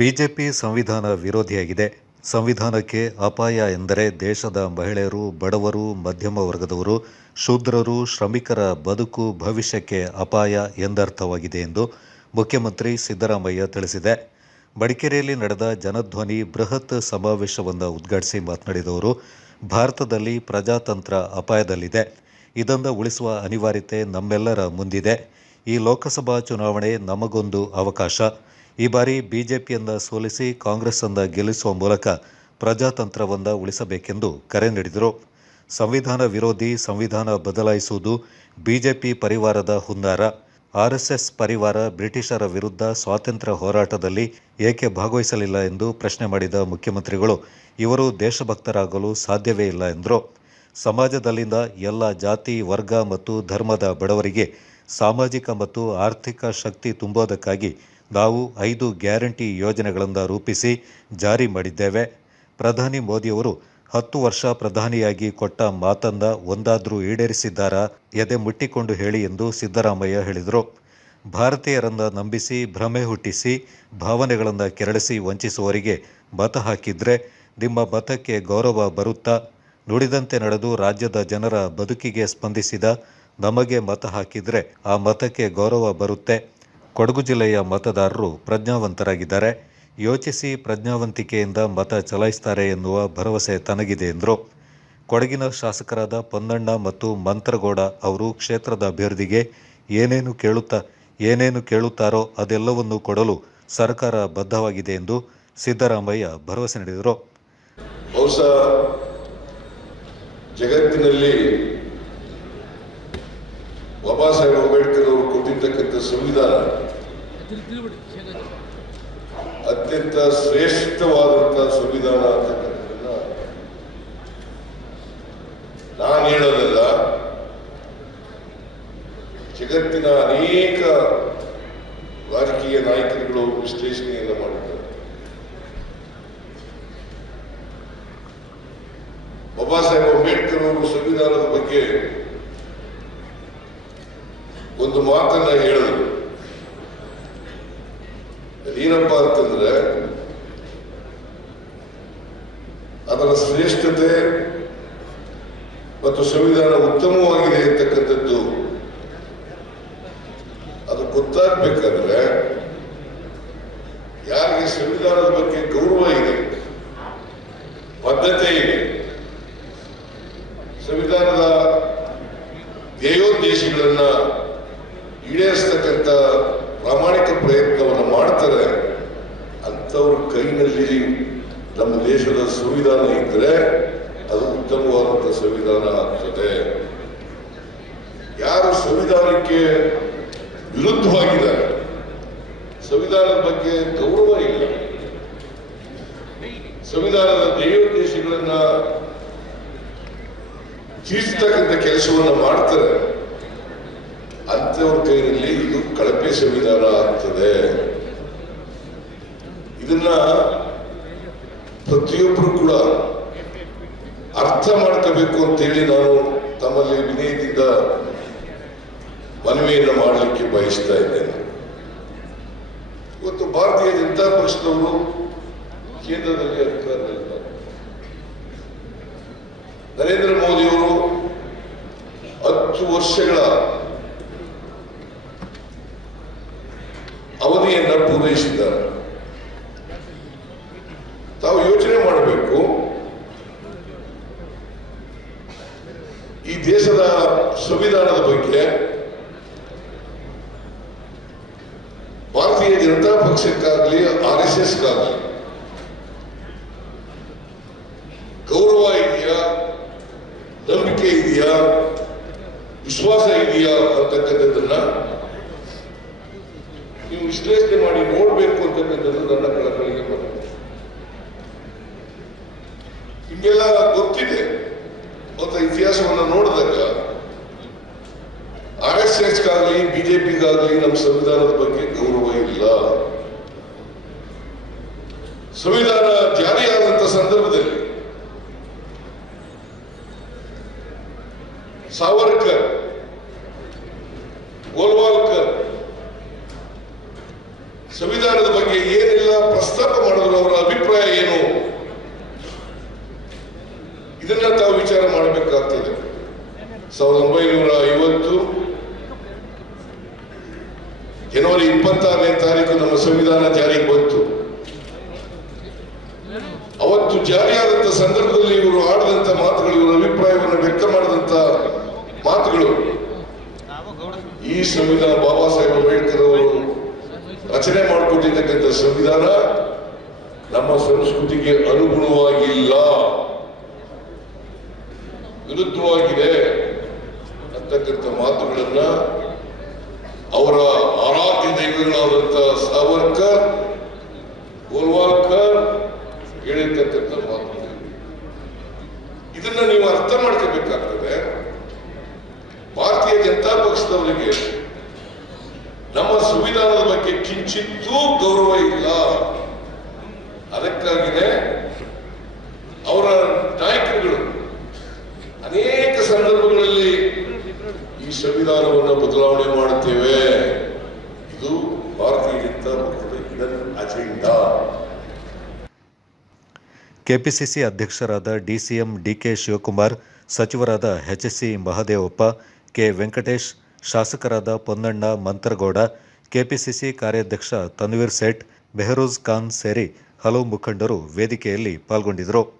BJP ಸಂವಿಧಾನ ವಿರೋಧಿಯಾಗಿದೆ. ಸಂವಿಧಾನಕ್ಕೆ ಅಪಾಯ ಎಂದರೆ ದೇಶದ ಮಹಿಳೆಯರು, ಬಡವರು, ಮಧ್ಯಮ ವರ್ಗದವರು, ಶೂದ್ರರು, ಶ್ರಮಿಕರ ಬದುಕು ಭವಿಷ್ಯಕ್ಕೆ ಅಪಾಯ ಎಂದರ್ಥವಾಗಿದೆ ಎಂದು ಮುಖ್ಯಮಂತ್ರಿ ಸಿದ್ದರಾಮಯ್ಯ ತಿಳಿಸಿದೆ. ಮಡಿಕೇರಿಯಲ್ಲಿ ನಡೆದ ಜನಧ್ವನಿ ಬೃಹತ್ ಸಮಾವೇಶವನ್ನು ಉದ್ಘಾಟಿಸಿ ಮಾತನಾಡಿದವರು ಭಾರತದಲ್ಲಿ ಪ್ರಜಾತಂತ್ರ ಅಪಾಯದಲ್ಲಿದೆ. ಇದನ್ನು ಉಳಿಸುವ ಅನಿವಾರ್ಯತೆ ನಮ್ಮೆಲ್ಲರ ಮುಂದಿದೆ. ಈ ಲೋಕಸಭಾ ಚುನಾವಣೆ ನಮಗೊಂದು ಅವಕಾಶ. ಈ ಬಾರಿ ಬಿಜೆಪಿಯಿಂದ ಸೋಲಿಸಿ ಕಾಂಗ್ರೆಸ್ಸನ್ನು ಗೆಲ್ಲಿಸುವ ಮೂಲಕ ಪ್ರಜಾತಂತ್ರವನ್ನ ಉಳಿಸಬೇಕೆಂದು ಕರೆ ನೀಡಿದರು. ಸಂವಿಧಾನ ವಿರೋಧಿ ಸಂವಿಧಾನ ಬದಲಾಯಿಸುವುದು ಬಿಜೆಪಿ ಪರಿವಾರದ ಹುನ್ನಾರ. ಆರ್ಎಸ್ಎಸ್ ಪರಿವಾರ ಬ್ರಿಟಿಷರ ವಿರುದ್ಧ ಸ್ವಾತಂತ್ರ್ಯ ಹೋರಾಟದಲ್ಲಿ ಏಕೆ ಭಾಗವಹಿಸಲಿಲ್ಲ ಎಂದು ಪ್ರಶ್ನೆ ಮಾಡಿದ ಮುಖ್ಯಮಂತ್ರಿಗಳು, ಇವರು ದೇಶಭಕ್ತರಾಗಲು ಸಾಧ್ಯವೇ ಇಲ್ಲ ಎಂದರು. ಸಮಾಜದಲ್ಲಿಂದ ಎಲ್ಲ ಜಾತಿ, ವರ್ಗ ಮತ್ತು ಧರ್ಮದ ಬಡವರಿಗೆ ಸಾಮಾಜಿಕ ಮತ್ತು ಆರ್ಥಿಕ ಶಕ್ತಿ ತುಂಬೋದಕ್ಕಾಗಿ ನಾವು ಐದು ಗ್ಯಾರಂಟಿ ಯೋಜನೆಗಳನ್ನು ರೂಪಿಸಿ ಜಾರಿ ಮಾಡಿದ್ದೇವೆ. ಪ್ರಧಾನಿ ಮೋದಿಯವರು ಹತ್ತು ವರ್ಷ ಪ್ರಧಾನಿಯಾಗಿ ಕೊಟ್ಟ ಮಾತನ್ನ ಒಂದಾದರೂ ಈಡೇರಿಸಿದ್ದಾರಾ? ಎದೆ ಮುಟ್ಟಿಕೊಂಡು ಹೇಳಿ ಎಂದು ಸಿದ್ದರಾಮಯ್ಯ ಹೇಳಿದರು. ಭಾರತೀಯರನ್ನು ನಂಬಿಸಿ, ಭ್ರಮೆ ಹುಟ್ಟಿಸಿ, ಭಾವನೆಗಳನ್ನು ಕೆರಳಿಸಿ ವಂಚಿಸುವವರಿಗೆ ಮತ ಹಾಕಿದ್ರೆ ನಿಮ್ಮ ಮತಕ್ಕೆ ಗೌರವ ಬರುತ್ತಾ? ನುಡಿದಂತೆ ನಡೆದು ರಾಜ್ಯದ ಜನರ ಬದುಕಿಗೆ ಸ್ಪಂದಿಸಿದ ನಮಗೆ ಮತ ಹಾಕಿದ್ರೆ ಆ ಮತಕ್ಕೆ ಗೌರವ ಬರುತ್ತೆ. ಕೊಡಗು ಜಿಲ್ಲೆಯ ಮತದಾರರು ಪ್ರಜ್ಞಾವಂತರಾಗಿದ್ದಾರೆ. ಯೋಚಿಸಿ ಪ್ರಜ್ಞಾವಂತಿಕೆಯಿಂದ ಮತ ಚಲಾಯಿಸ್ತಾರೆ ಎನ್ನುವ ಭರವಸೆ ತನಗಿದೆ ಎಂದರು. ಕೊಡಗಿನ ಶಾಸಕರಾದ ಪೊನ್ನಣ್ಣ ಮತ್ತು ಮಂತ್ರಗೌಡ ಅವರು ಕ್ಷೇತ್ರದ ಅಭ್ಯರ್ಥಿಗೆ ಏನೇನು ಕೇಳುತ್ತಾ, ಏನೇನು ಕೇಳುತ್ತಾರೋ ಅದೆಲ್ಲವನ್ನೂ ಕೊಡಲು ಸರ್ಕಾರ ಬದ್ಧವಾಗಿದೆ ಎಂದು ಸಿದ್ದರಾಮಯ್ಯ ಭರವಸೆ ನೀಡಿದರು. ಬಹುಶಃ ಜಗತ್ತಿನಲ್ಲಿ ಬಾಬಾ ಸಾಹೇಬ್ ಅಂಬೇಡ್ಕರ್ ಅವರು ಸಂವಿಧಾನ. ಅತ್ಯಂತ ಶ್ರೇಷ್ಠವಾದಂತಹ ಸಂವಿಧಾನ ಅಂತಕ್ಕಂಥದ್ದನ್ನ ನಾನು ಹೇಳೋದಲ್ಲ, ಜಗತ್ತಿನ ಅನೇಕ ರಾಜಕೀಯ ನಾಯಕರುಗಳು ವಿಶ್ಲೇಷಣೆಯನ್ನು ಮಾಡಿದ್ದಾರೆ. ಬಾಬಾ ಸಾಹೇಬ್ ಅಂಬೇಡ್ಕರ್ ಅವರು ಸಂವಿಧಾನದ ಬಗ್ಗೆ ಒಂದು ಮಾತನ್ನ ಹೇಳಿದರು ಅದೇನಪ್ಪ ಅಂತಂದ್ರೆ ಅದರ ಶ್ರೇಷ್ಠತೆ ಮತ್ತು ಸಂವಿಧಾನ ಉತ್ತಮವಾಗಿದೆ ಅಂತಕ್ಕಂಥದ್ದು ಅದು ಗೊತ್ತಾಗ್ಬೇಕಾದ್ರೆ ಯಾರಿಗೆ ಸಂವಿಧಾನದ ಬಗ್ಗೆ ಗೌರವ ಇದೆ, ಬದ್ಧತೆ ಇದೆ, ಸಂವಿಧಾನದ ಧ್ಯೇಯೋದ್ದೇಶಗಳನ್ನ ಈಡೇರಿಸ್ತಕ್ಕಂಥ ಪ್ರಾಮಾಣಿಕ ಪ್ರಯತ್ನವನ್ನು ಮಾಡ್ತಾರೆ, ಅಂಥವ್ರ ಕೈನಲ್ಲಿ ನಮ್ಮ ದೇಶದ ಸಂವಿಧಾನ ಇದ್ದರೆ ಅದು ಉತ್ತಮವಾದಂಥ ಸಂವಿಧಾನ ಆಗ್ತದೆ. ಯಾರು ಸಂವಿಧಾನಕ್ಕೆ ವಿರುದ್ಧವಾಗಿದ್ದಾರೆ? ಸಂವಿಧಾನದ ಬಗ್ಗೆ ಗೌರವ ಇಲ್ಲ. ಸಂವಿಧಾನದ ದೇವೋದ್ದೇಶಗಳನ್ನ ತೀರಿಸ್ತಕ್ಕಂಥ ಕೆಲಸವನ್ನು ಮಾಡ್ತಾರೆ. ಅಂಥವ್ರ ಕೈಯಲ್ಲಿ ಇದು ಕಳಪೆ ಸಂವಿಧಾನ ಆಗ್ತದೆ. ಇದನ್ನ ಪ್ರತಿಯೊಬ್ಬರು ಕೂಡ ಅರ್ಥ ಮಾಡ್ಕೋಬೇಕು ಅಂತೇಳಿ ನಾನು ತಮ್ಮಲ್ಲಿ ವಿನಯದಿಂದ ಮನವಿಯನ್ನು ಮಾಡಲಿಕ್ಕೆ ಬಯಸ್ತಾ ಇದ್ದೇನೆ. ಇವತ್ತು ಭಾರತೀಯ ಜನತಾ ಪಕ್ಷದವರು ಕೇಂದ್ರದಲ್ಲಿ ಅಧಿಕಾರದಲ್ಲಿದ್ದಾರೆ. ನರೇಂದ್ರ ಮೋದಿಯವರು ಹತ್ತು ವರ್ಷಗಳ ಅವಧಿಯನ್ನ ತಾವು ಯೋಚನೆ ಮಾಡಬೇಕು. ಈ ದೇಶದ ಸಂವಿಧಾನದ ಬಗ್ಗೆ ಭಾರತೀಯ ಜನತಾ ಪಕ್ಷಕ್ಕಾಗಲಿ, ಆರ್ ಎಸ್ ಎಸ್ಗಾಗಲಿ ಗೌರವ ಇದೆಯಾ? ನಂಬಿಕೆ ಇದೆಯಾ? ವಿಶ್ವಾಸ ಇದೆಯಾ ಅಂತಕ್ಕಂಥದ್ದನ್ನ ವಿಶ್ಲೇಷಣೆ ಮಾಡಿ ನೋಡಬೇಕು ಅಂತಕ್ಕಂಥದ್ದು ನನ್ನ ಕಳಕಳಿಗೆ ಬರುತ್ತೆ ಹಿಂಗೆಲ್ಲ ಗೊತ್ತಿದೆ ಮತ್ತು ಇತಿಹಾಸವನ್ನು ನೋಡಿದಾಗ ಆರ್ ಎಸ್ ಎಸ್ಗಾಗಲಿ ಬಿಜೆಪಿಗಾಗಲಿ ನಮ್ಮ ಸಂವಿಧಾನದ ಬಗ್ಗೆ ಗೌರವ ಇಲ್ಲ. ಸಂವಿಧಾನ ಜಾರಿಯಾದಂಥ ಸಂದರ್ಭದಲ್ಲಿ ಸಾವರ್ಕರ್ ಗೋಲ್ವಾಲ್ಕರ್ ಸಂವಿಧಾನದ ಬಗ್ಗೆ ಏನೆಲ್ಲ ಪ್ರಸ್ತಾಪ ಮಾಡಿದ್ರು ಅವರ ಅಭಿಪ್ರಾಯ ಏನು? ಇದನ್ನ ತಾವು ವಿಚಾರ ಮಾಡಬೇಕಾಗ್ತದೆ. ಸಾವಿರದ ಒಂಬೈನೂರ ಐವತ್ತು ಜನವರಿ ಇಪ್ಪತ್ತಾರನೇ ತಾರೀಕು ನಮ್ಮ ಸಂವಿಧಾನ ಜಾರಿಗೆ ಬಂತು. ಅವತ್ತು ಜಾರಿಯಾದಂತ ಸಂದರ್ಭದಲ್ಲಿ ಇವರು ಆಡಿದಂತ ಮಾತುಗಳು, ಇವರ ಅಭಿಪ್ರಾಯವನ್ನು ವ್ಯಕ್ತ ಮಾಡಿದಂತ ಮಾತುಗಳು ಈ ಸಂವಿಧಾನ ಬಾಬಾ ಸಾಹೇಬ್ ಅಂಬೇಡ್ಕರ್ ರಚನೆ ಮಾಡಿಕೊಟ್ಟಿರ್ತಕ್ಕಂಥ ಸಂವಿಧಾನ ನಮ್ಮ ಸಂಸ್ಕೃತಿಗೆ ಅನುಗುಣವಾಗಿಲ್ಲ. ವಿರುದ್ಧವಾಗಿದೆ ಅಂತಕ್ಕಂಥ ಮಾತುಗಳನ್ನ ಅವರ ಆರಾಧ್ಯ ದೈವಗಳಾದಂತಹ ಸಾವರ್ಕರ್, ಗೋಲ್ವಾಲ್ಕರ್ ಹೇಳಿರ್ತಕ್ಕಂಥ ಮಾತುಗಳು. ಇದನ್ನ ನೀವು ಅರ್ಥ ಮಾಡ್ಕೋಬೇಕಾಗ್ತದೆ. ಭಾರತೀಯ ಜನತಾ ಪಕ್ಷದವರಿಗೆ ನಮ್ಮ ಸಂವಿಧಾನದ ಬಗ್ಗೆ ಕಿಂಚಿತ್ತೂ ಗೌರವ ಇಲ್ಲ. ಅದಕ್ಕಾಗಿದೆ ಅವರ ನಾಯಕರುಗಳು ಅನೇಕ ಸಂದರ್ಭಗಳಲ್ಲಿ ಈ ಸಂವಿಧಾನವನ್ನು ಬದಲಾವಣೆ ಮಾಡುತ್ತೇವೆ. ಇದು ಭಾರತೀಯ ಜನತಾ ಪಕ್ಷದ ಅಜೆಂಡಾ. ಕೆಪಿಸಿಸಿ ಅಧ್ಯಕ್ಷರಾದ ಡಿಸಿಎಂ ಡಿಕೆ ಶಿವಕುಮಾರ್, ಸಚಿವರಾದ ಎಚ್ಎಸ್ಸಿ ಮಹದೇವಪ್ಪ, ಕೆ ವೆಂಕಟೇಶ್ ಶಾಸಕರಾದ ಪೊನ್ನಣ್ಣ ಮಂತ್ರಗೌಡ ಕೆಪಿಸಿಸಿ ಕಾರ್ಯಾಧ್ಯಕ್ಷ ತನ್ವೀರ್ ಸೇಠ್ ಬೆಹರೂಜ್ ಖಾನ್ ಸೇರಿ ಹಲವು ಮುಖಂಡರು ವೇದಿಕೆಯಲ್ಲಿ ಪಾಲ್ಗೊಂಡಿದ್ದರು.